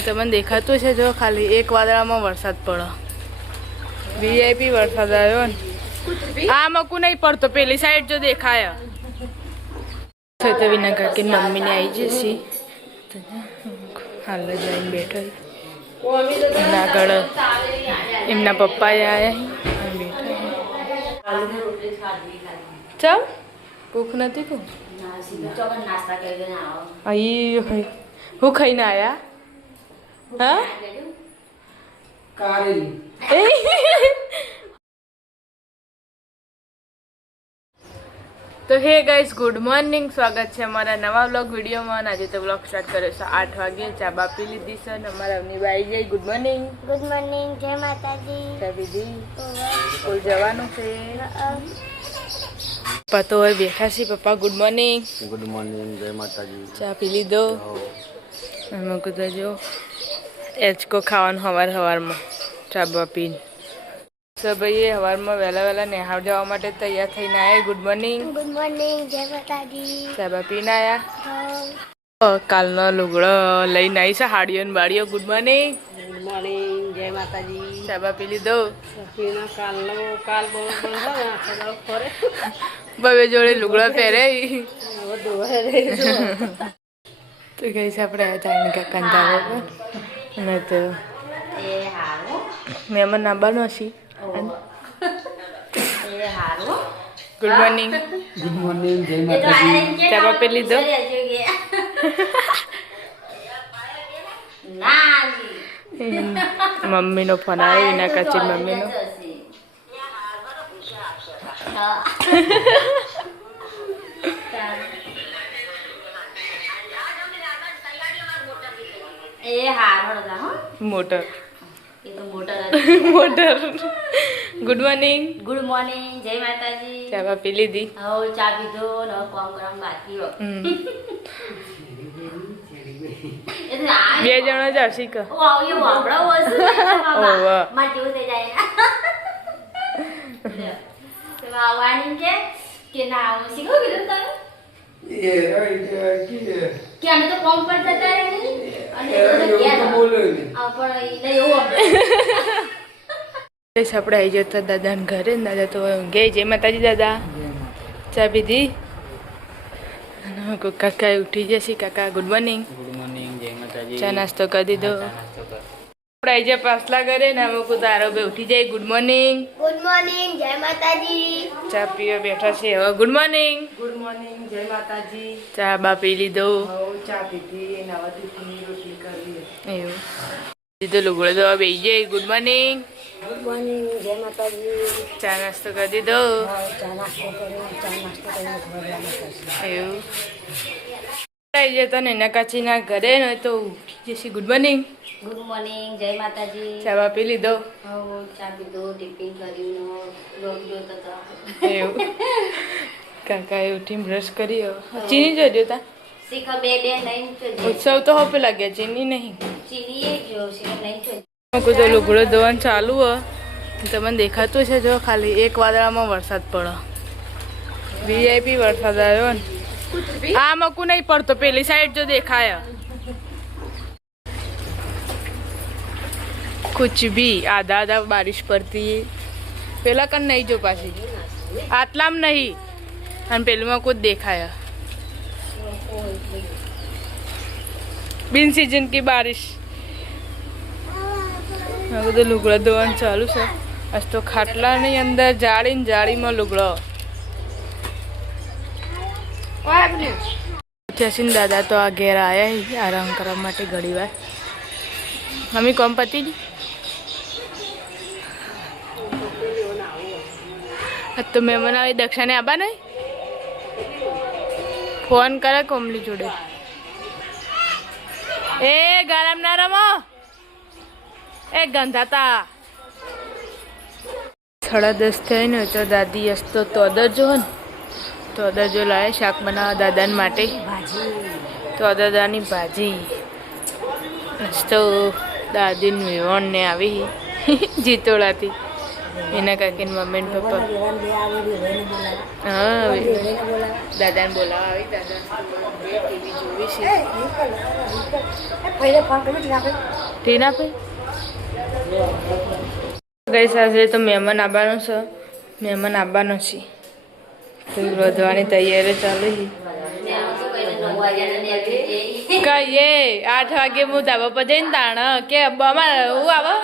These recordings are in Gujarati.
તમને દેખાતું છે જો ખાલી એક વાદળામાં વરસાદ પડે વીઆઈપી વરસાદ આવ્યો ને આ મકું નહીં પડતો પેલી સાઈડ જો દેખાય તો વિના કાકીની મમ્મીને આવી જશે હાલ જઈને બેઠો એના આગળ એમના પપ્પા આવ્યા બેઠા ચાલ ભૂખ નથી તું અહીં હું ખાઈને આવ્યા હા તો હે ગાઈસ ગુડ મોર્નિંગ સ્વાગત છે અમારા નવા વ્લોગ વિડીયોમાં આજે તો વ્લોગ સ્ટાર્ટ કર્યો છે 8 વાગે ચા બાપી લીધી છે અને અમારા અવની બાઈ જઈ ગુડ મોર્નિંગ જય માતાજી ચા પીધી સ્કૂલ જવાનું છે પપ્પા તો હવે બેઠા છે પપ્પા ગુડ મોર્નિંગ જય માતાજી ચા પી લીધો અમે કીધું જો એચકો ખાવાનું સવારમાં ચા બાપી તો ભાઈ સવારમાં વહેલા નેહાવ જવા માટે તૈયાર થઈને આવ્યા ગુડ મોર્નિંગ જય માતાજી સાબા પીને આવ્યા કાલનો લુગડો લઈને આવી છે હાડીઓ ને બાડીઓ ગુડ મોર્નિંગ જય માતાજી સાબા પી લીધો બબે જોડે લુગડો પહેરે તો ગઈ છે આપણે જાણી કાકા અને તો મહેમાન આવવાનો હશે ગુડ મોર્નિંગ જય માતાજી ચા બાપી લીધો મમ્મીનો ફોન આવ્યો એના કાચી મમ્મીનો મોટર ગુડ મોર્નિંગ જય માતાજી ચા બાપી લીધી ચા પીધો ને કોમ કરમ બાકી બે જણા જ હશી કે કે ના શીખો કીધું તારું કે અમે તો કોમ પર જતા રહે આપણે આવી જતા દાદાને ઘરે ને દાદા તો ગે જય માતાજી દાદા ચા પીધી કાકા ઉઠી જશે કાકા ગુડ મોર્નિંગ જય માતાજી ચા નાસ્તો કરી દીધો આપણે આવી જાય પાછલા ઘરે ને અમે તારો બે ઉઠી જાય ગુડ મોર્નિંગ જય માતાજી ચા પીવા બેઠા છે હવે ગુડ મોર્નિંગ જય માતાજી ચા બા પી લીધો ચા પીધી નવાથી રોટલી કરી એવું દીધો લુગડો તો બેસી જાય ગુડ મોર્નિંગ જય માતાજી ચા નાસ્તો કરી દીધો ચા નાસ્તો એવું આવી જતા ને એના કાચીના ઘરે ને તો ઉઠી જશે ગુડ મોર્નિંગ જય માતાજી ચા બા પી લીધો ચા પીધો ટિફિન કર્યું રોજ જોતો એવું કાકાએ ઉઠીને બ્રશ કરી ચીની જોજો તા શીખ બે નહીં ઉત્સવ તો હોપે લાગ્યા ચીની નહીં ચીની એ જો શીખ નહીં તો લુગડો ધોવાનું ચાલુ હો તમને દેખાતું છે જો ખાલી એક વાદળામાં વરસાદ પડે વીઆઈપી વરસાદ આવ્યો ને આ મકું નહીં પડતો પેલી સાઈડ જો દેખાય कुछ भी आधा आधा बारिश पड़ती है पेला कन नहीं जो पासी आतलाम नहीं અને પેલુંમાં કુછ દેખાયા બિન सीजन की बारिश બધું લુગડા ધોવાનું ચાલુ છે આજ તો ખાટલાની અંદર જાળીમાં લુગડો જસીન દાદા તો આ ઘેર આવ્યા આરામ કરવા માટે ઘડી વાર મમ્મી કોમ પતી ગઈ તો મહેમાન આવી દક્ષાને આબા નહીં ફોન કરે કોમલી જોડે એ ગરમ ના રમો એ ગંધાતા 10:30 થાય ને તો દાદી હસતો તોદર જો ને તોદર જો લાવે શાક બનાવવા દાદાને માટે તો દાદાની ભાજી તો દાદીને વેવણને આવી જીતોડાથી એના કાકીને મમ્મી ને પપ્પા હા દાદાને બોલાવા આવી દાદા ટીવી જોવી છે ટીના ભાઈ ગઈ સાસરે તો મહેમાન આવવાનો છે મહેમાન આવવાનો છે તો વધવાની તૈયારી ચાલુ છે કહીએ 8 વાગે હું ધાબા પર જઈને તાણ કે અમારે હું આવો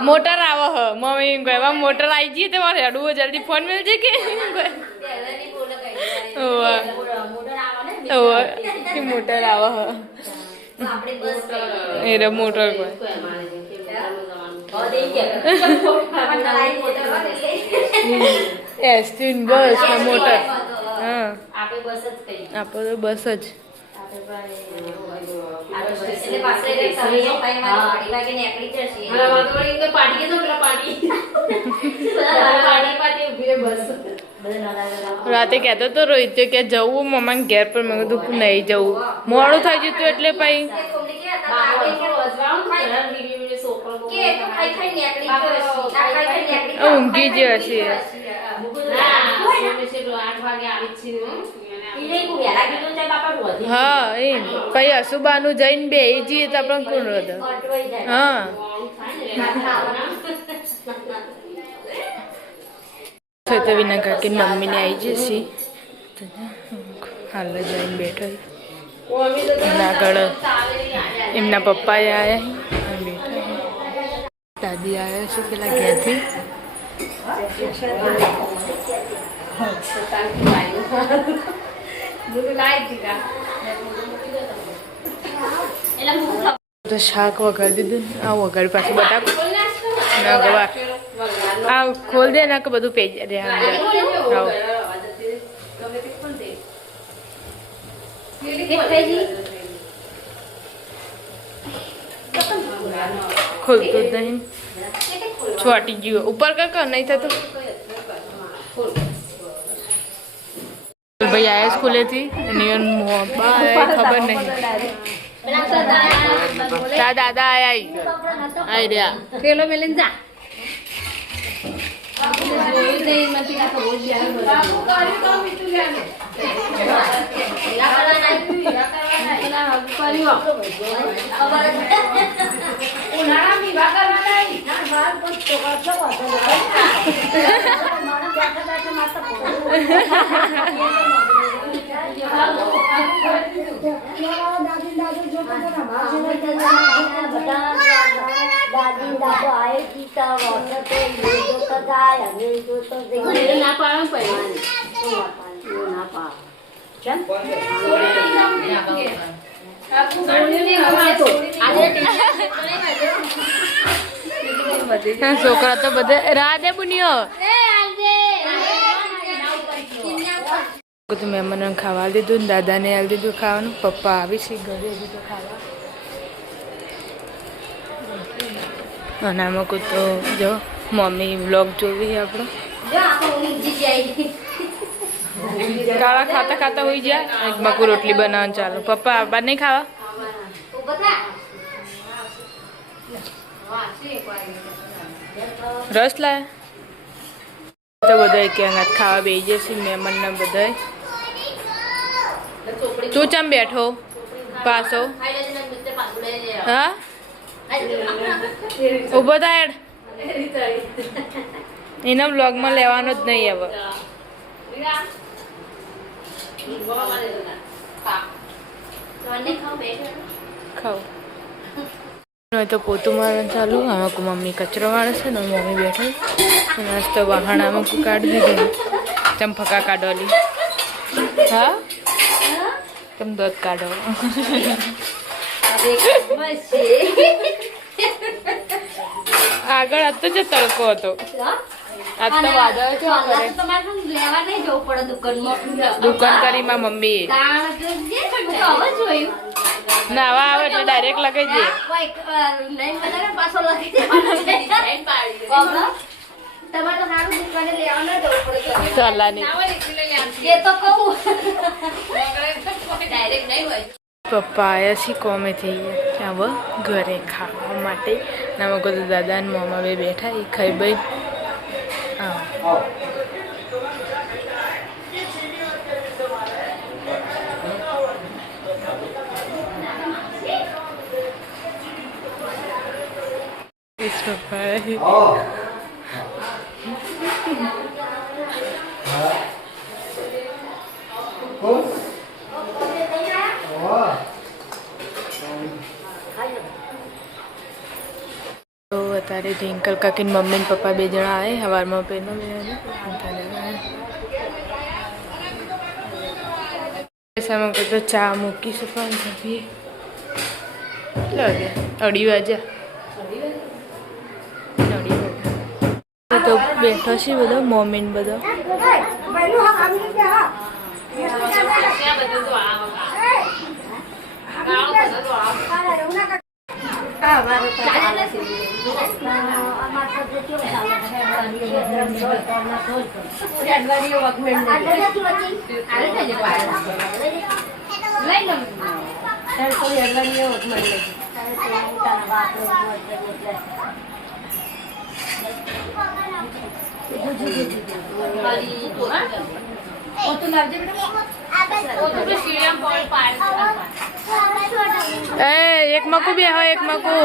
મોટર આવો હ મમ્મી કહેવા મોટર આવી જઈએ તો મારે હેડવું જલ્દી ફોન મળજે કે મોટર આવો હ એ મોટર એસટી બસ મોટર હા આપણે તો બસ જ રાતે કહેતો તો રોહિત કે જવું મમ્માને ઘેર પર મેં કીધું નહીં જવું મોડું થઈ જતું એટલે પછી ઊંઘી જ હશે હા એમ પછી અશુબાનું જઈને બે જઈએ તો આપણે કોણ રદ હા તો વિના કાકી મમ્મીને આવી જશે હાલ જઈને બેઠો આગળ એમના પપ્પા આવ્યા બેઠા દાદી આવ્યા છે પેલા ઘેરથી તો શાક વગાડી દીધું આ વગાડી પાછું બટાકું ના ગવા આ ખોલ દે ના કે બધું પેજ રે ખોલતું જ નહીં છોટી ગયું ઉપર કાકા નહીં થતું ભાઈ આયા સ્કૂલેથી ખબર નહીં તા દાદા આયા રહ્યા પેલો મેલીને જા દાદી દાદો આયે જીતા વખતે તો જાય અને જો તો ના પાડો પડવાની ના પાડો ચલ છોકરા તો બધા રાધે બુનિયો મહેમાનોને ખાવા દીધું દાદાને આવી દીધું ખાવાનું પપ્પા આવી છે ઘરે દીધું ખાવા અને આમાં તો જો મમ્મી વ્લોગ જોવી આપણો કાળા ખાતા ખાતા હોઈ જાય એક મકુ રોટલી બનાવવાનું ચાલો પપ્પા બાર નહીં ખાવા રસ લાયા તો બધા કે અંગાત ખાવા બેસી જશે મહેમાનના બધા તું ચમ બેઠો પાછો હા ઉભો થાય એના બ્લોગમાં લેવાનો જ નહીં હવે ખાવ તો પોતું મારવાનું ચાલુ અમુક મમ્મી કચરો વાળે છે ને મમ્મી બેઠી નાસ્તો વાહણ અમુક કાઢી દીધું ચંપકા કાઢવાની હા તમે દૂધ કાઢો આગળ હતો જ તડકો હતો આજ તો વાદળ છે દુકાન કરી માં મમ્મી નાવા આવે એટલે ડાયરેક્ટ લગાઈ દે પપ્પા આવ્યા છે કોમે થઈ ગયા હવે ઘરે ખાવા માટે નામાં બધું દાદા ને મામા બે બેઠા એ ખાઈ ભાઈ તો અત્યારે રિંકલ કાકી મમ્મી ને પપ્પા બે જણા આવે સવારમાં પેનો સામે કોઈ તો ચા મૂકી સફાન સફી અઢી વાગ્યા તો બેઠો છે બધો મોમીન બધો એક મકુ બે હોય એક મકુ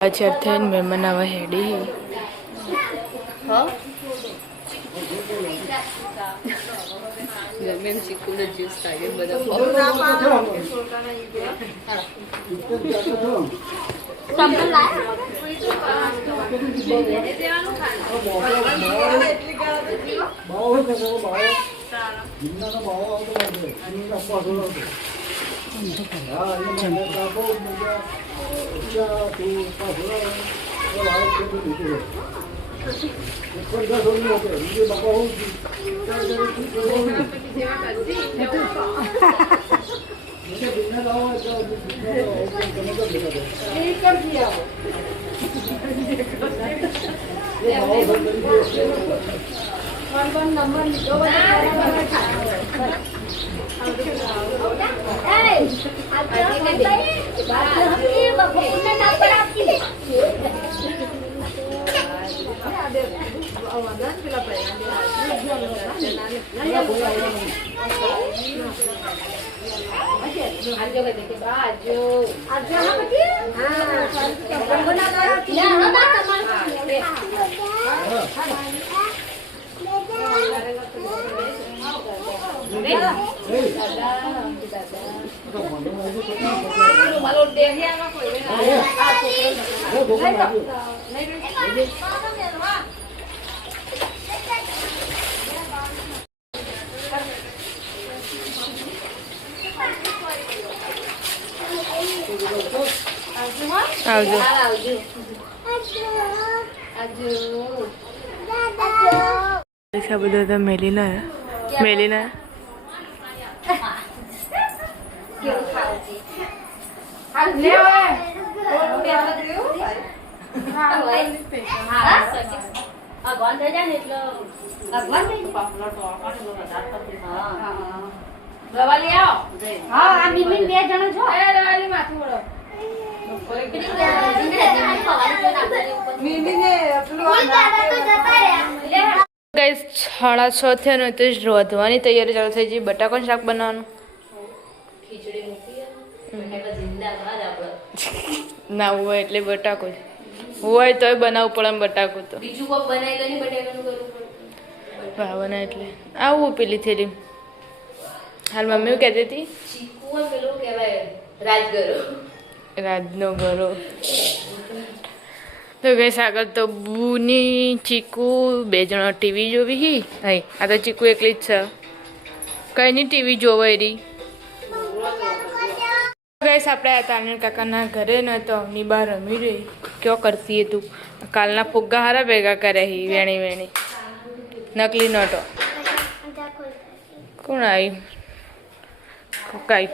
અચ્છા થઈને મહેમાન આવા હેડી આવજો પૈસા બધો તો મેલીના રવા લઈ આવો. હા આ બીબીન બે જણ છો. એ રવાલી માથું ઓળો. ગાઈસ 6:30 થયા ને તો રોધવાની તૈયારી ચાલુ થઈ ગઈ. બટાકાનું શાક બનાવવાનું. ના હોય એટલે બટાકો હોય તોય બનાવવું પડે એમ બટાકો તો બીજું કોક બનાવી લો ને બટાકાનું કરવું પડે ભાવના એટલે આવું પેલી થેલી હાલ મમ્મી એવું કહેતી હતી ચીકુ પેલું કહેવાય રાજગરો રાજનો ઘરો તો ગઈ આગળ તો બુની ચીકુ 2 જણા ટીવી જોવી હી હઈ આ તો ચીકુ એકલી જ છે કઈ નહીં ટીવી જોવાય રહી ગઈસ આપણે આ તારણેર કાકાના ઘરે ને તો અવની બહાર રમી રહી ક્યાં કરતી તું કાલના ફુગ્ગા હારા ભેગા કર્યા હી વેણી વેણી નકલી નોટો કોણ આવ્યું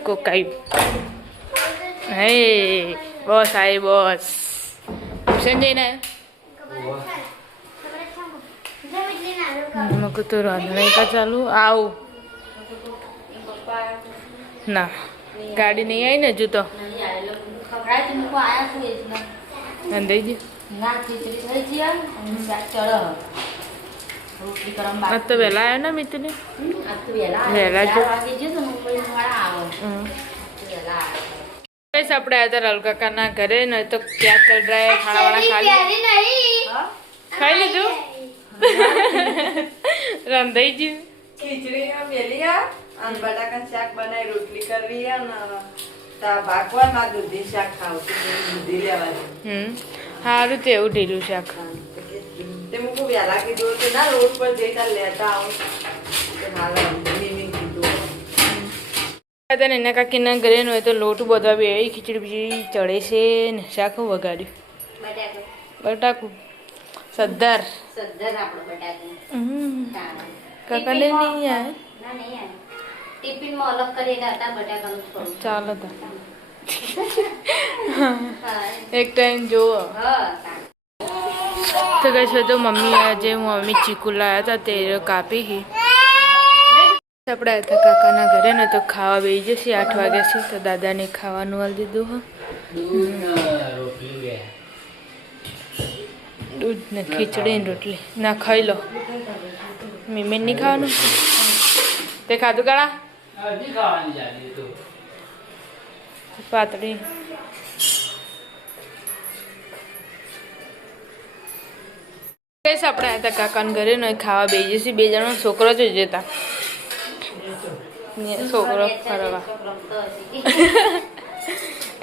કોકાઈ હે બોસ આય બોસ ટ્યુશન જઈને આવ્યો મકુ તો રાંધણી કા ચાલુ આવું ના ગાડી નહીં આવી ને હજુ તો અંદાઈ ગયું આજ તો વહેલા આવ્યો ને મિતુને વહેલા જો આપણે આવ્યા હતા રલકાકાના ઘરે ને તો ક્યાં ચલ રહ્યા ખાણાવાળા ખાઈ લીધું રંધાઈ ગયું ખીચડી મેલી અને બટાકાનું શાક બનાવી રોટલી કરવી અને ભાગવા દૂધી શાક ખાવતું દૂધી લેવાની સારું તો એવું ઢીલું શાક તે મૂકું વહેલા કીધું કે ના રોડ પર જઈ તાર લેતા આવું હાલ કીધું તને એના કાકીના ઘરે ન હોય તો લોટ બધવા બી આવી ખીચડી બીજી ચડે છે ને શાક વગાડ્યું બટાકું સરદાર કાકા લઈ નહીં આવે ટિફિનમાં અલગ કરીને હતા બટાકાનું થોડું ચાલો તો એક ટાઈમ જુઓ તો કહે છે તો મમ્મી આજે મમ્મી ચીકુ લાવ્યા હતા તે કાપી ગઈ આપણે હતા કાકાના ઘરે ને તો ખાવા બેસી જશે 8 વાગ્યા છે તો દાદાને ખાવાનું વાળી દીધું હો દૂધ ને ખીચડી ને રોટલી ના ખાઈ લો મીમીન નહીં ખાવાનું તે ખાધું કાળા પાતળી કઈશ આપણે હતા કાકાના ઘરે ને ખાવા બેસી જશે 2 જણનો છોકરો જ જતા છોકરો ફરવા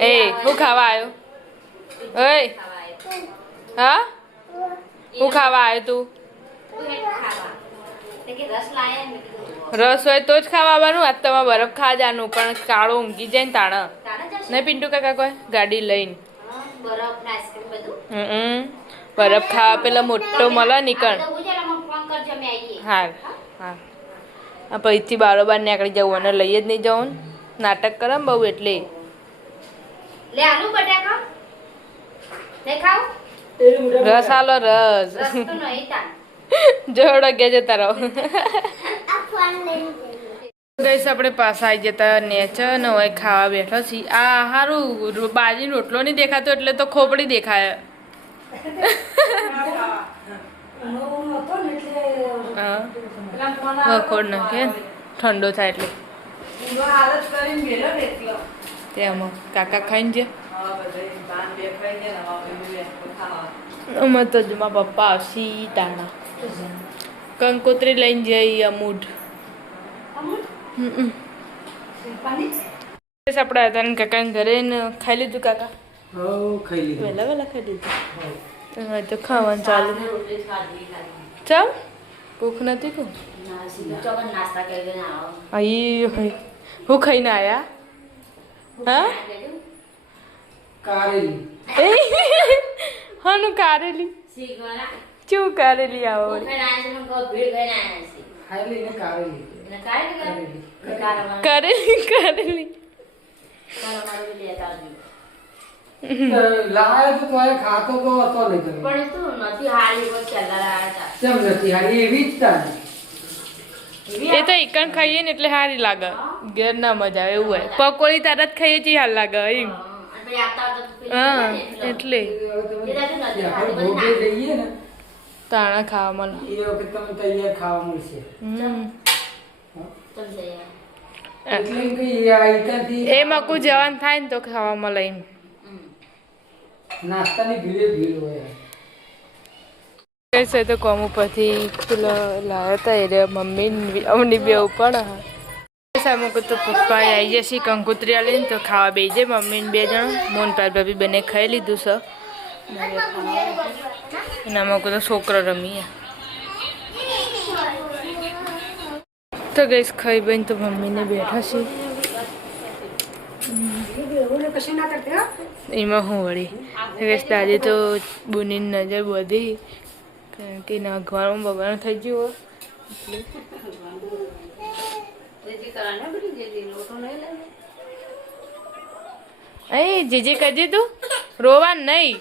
એ હું ખાવા આવ્યો ઓય હા હું ખાવા આવ્યો તું રસ હોય તો જ ખાવા આવવાનું આજ તમારે બરફ ખાવા જવાનું પણ કાળો ઊંઘી જાય ને તાણ નહીં પિન્ટુ કાકા કોઈ ગાડી લઈને બરફ ખાવા પેલા મોટો મળે નીકળ હા હા પૈથી બારોબાર નીકળી જવું અને લઈ જ નહીં જવું નાટક કરે ને બહુ એટલે રસ આલો રસ જોડો કે જતા રહો ગઈશ આપણે પાછા આવી જતા નેચર ને હોય ખાવા બેઠા છીએ આ સારું બાજી રોટલો નહીં દેખાતો એટલે તો ખોપડી દેખાય વખોડ નાખે ઠંડો થાય એટલે તેમાં કાકા ખાઈને છે અમે તો જમા પપ્પા આવશે તાણા કંકોત્રી લઈને જઈ અમૂઢ આપણે હતા ને કાકાને ઘરે ને ખાઈ લીધું કાકા વહેલા ખાઈ લીધું હવે તો ખાવાનું ચાલુ ચાલ ભૂખ નથી કહું અહીં હું ખાઈને આવ્યા હા હાનું કારેલી શું કારેલી આવો કારેલી કારેલી લાયા તો કોઈ ખાતો તો હતો નહીં પણ તો નથી હાલી પર ચાલલા હતા કેમ નથી હાલી એવી જ તા એ તો એકણ ખાઈએ ને એટલે સારી લાગે ઘેર ના મજા આવે એવું હોય પકોડી તારા જ ખાઈએ છીએ હાલ લાગે એમ પછી આવતા આવતા તો પેલી હા ને એટલે. એટલે આપણે ભોગે જઈએ ને તાણા ખાવા મળે એ વખત તમે તૈયાર ખાવા મળશે સમજાય એટલે એમ કે આ અહીંયાથી એ મકુ જવાન થાય ને તો ખાવા મળે એમ નાસ્તાની ભીડે ભીડ હોય કઈ તો કોમ ઉપરથી પેલા લાવ્યા હતા એટલે મમ્મી અમની બે ઉપર અમુક તો પપ્પા આવી જશે કંકુતરી આલીને તો ખાવા બે જાય મમ્મી ને 2 જણા મોન પાર ભાભી બંને ખાઈ લીધું છે અને અમુક તો છોકરો રમી તો ગઈશ ખાઈ બન તો મમ્મીને બેઠા છે એમાં હું વળી ગઈશ દાદી તો બુનીની નજર બધી કારણ કે નાખવાનું બગાડ થઈ ગયું એ જીજી કહેજે તું રોવા નહીં